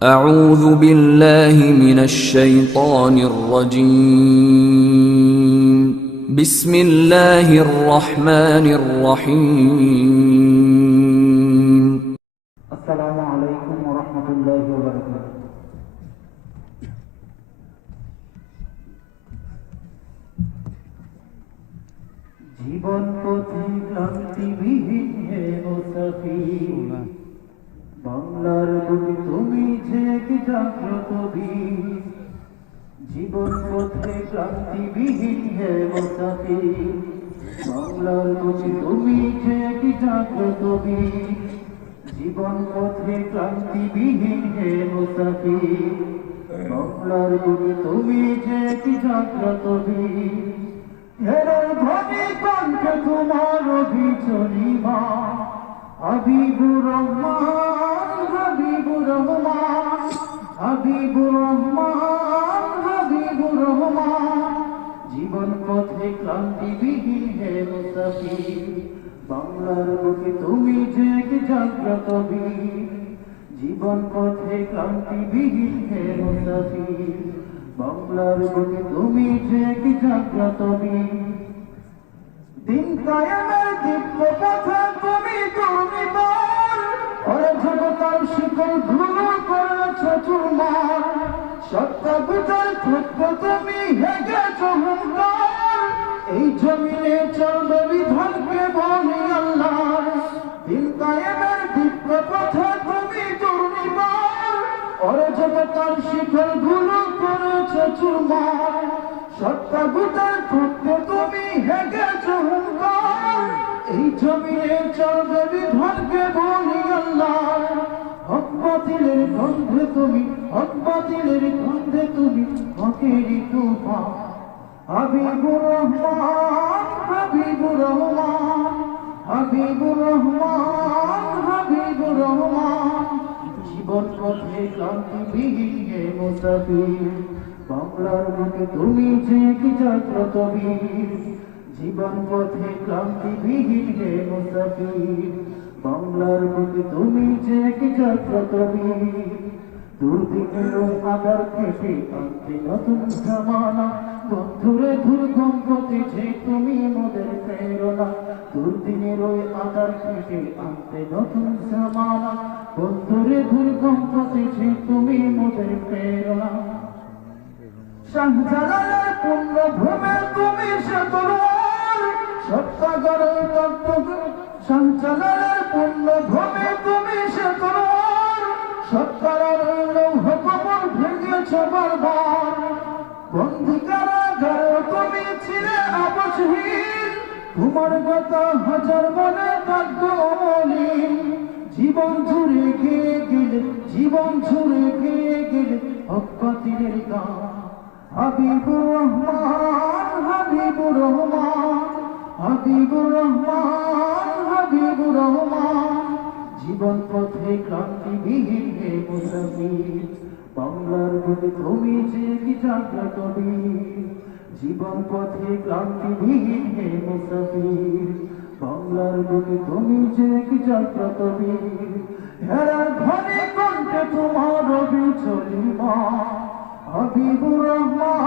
أعوذ بالله من الشيطان الرجيم بسم الله الرحمن الرحيم السلام عليكم ورحمة الله وبركاته জীবন পথে ক্লান্তিবিহীন হে মুসাফির বাংলার বুকে তুমি যে কি জাগ্রত বীর জীবন পথে ক্লান্তিবিহীন হে মুসাফির বাংলার বুকে তুমি যে কি জাগ্রত বীর জীবন পথে ক্লান্তিবিহীন হে মুসাফির বাংলার বুকে তুমি যে কি জাগ্রত বীর হেরার ধ্বনি কণ্ঠে তোমার অভিচরিমা হাবিবুর রহমান হাবিবুর রহমান হাবিবুর রহমান হাবিবুর রহমান জীবন পথে ক্লান্তিবিহীন হে মুসাফির বাংলার বুকে তুমি যে কি জাগ্রত বীর জীবন পথে ক্লান্তিবিহীন হে মুসাফির বাংলার বুকে তুমি যে কি জাগ্রত বীর দিন কায়েমের দিব্য পথে তুমি দুর্নিবার ওরে জগতার শিকল ধুলো করেছ চুরমার সত্তা বিজয় থাকবে তুমি হেগেছ হুঙ্কার এই জমিনে চলবে বিধানকে বলি আল্লাহ দিন কায়েমের দিব্য পথে তুমি দুর্নিবার ওরে জগতার শিকল ধুলো করেছ চুরমার সত্তা বিজয় থাকবে তুমি হেগেছ হুঙ্কার এই জমিনে চলবে বিধানকে বলি আল্লাহ হক বাতিলের গন্ধে তুমি হক বাতিলের গন্ধে তুমি হকেরই তুফান হাবিবুর রহমান হাবিবুর রহমান হাবিবুর রহমান হাবিবুর রহমান জীবন পথে ক্লান্তিবিহীন হে মুসাফির বাংলার বুকে তুমি যে কি জাগ্রত বীর জীবন পথে ক্লান্তিবিহীন হে মুসাফির বাংলার বুকে তুমি যে কি জাগ্রত বীর দুর্দিনের আদার খেটে আনতে নতুন জামানা বন্ধুরে দুর্গম পথে যে তুমি মোদের প্রেরণা দুর্দিনের ওই আদার খেটে আনতে নতুন জামানা বন্ধুরে দুর্গম পথে যে তুমি মোদের প্রেরণা শাহজালালের পূর্ণ ভূমে তুমি সে তলোয়ার সত্যাগরের তত্ত্ব শাহজালালের পূর্ণ ভূমে তুমি সে তলোয়ার সত্যাগরের লৌহ কমল ভেঙেছ বারবার বন্দী কারাগারে তুমি ছিলে আপসহীন তোমার কথা হাজার মনে ভাগ্য অমলিন জীবন জুড়ে গিয়ে গেলে জীবন জুড়ে গিয়ে গেলে হক বাতিলের গান হাবিবুর রহমান হাবিবুর রহমান হাবিবুর রহমান হাবিবুর রহমান জীবন পথে ক্লান্তিবিহীন হে মুসাফির বাংলার বুকে তুমি যে কি জাগ্রত বীর জীবন পথে ক্লান্তিবিহীন হে মুসাফির বাংলার বুকে তুমি যে কি জাগ্রত বীর হেরার ধ্বনি কণ্ঠে তোমার অভিচরিমা হাবিবুর রহমান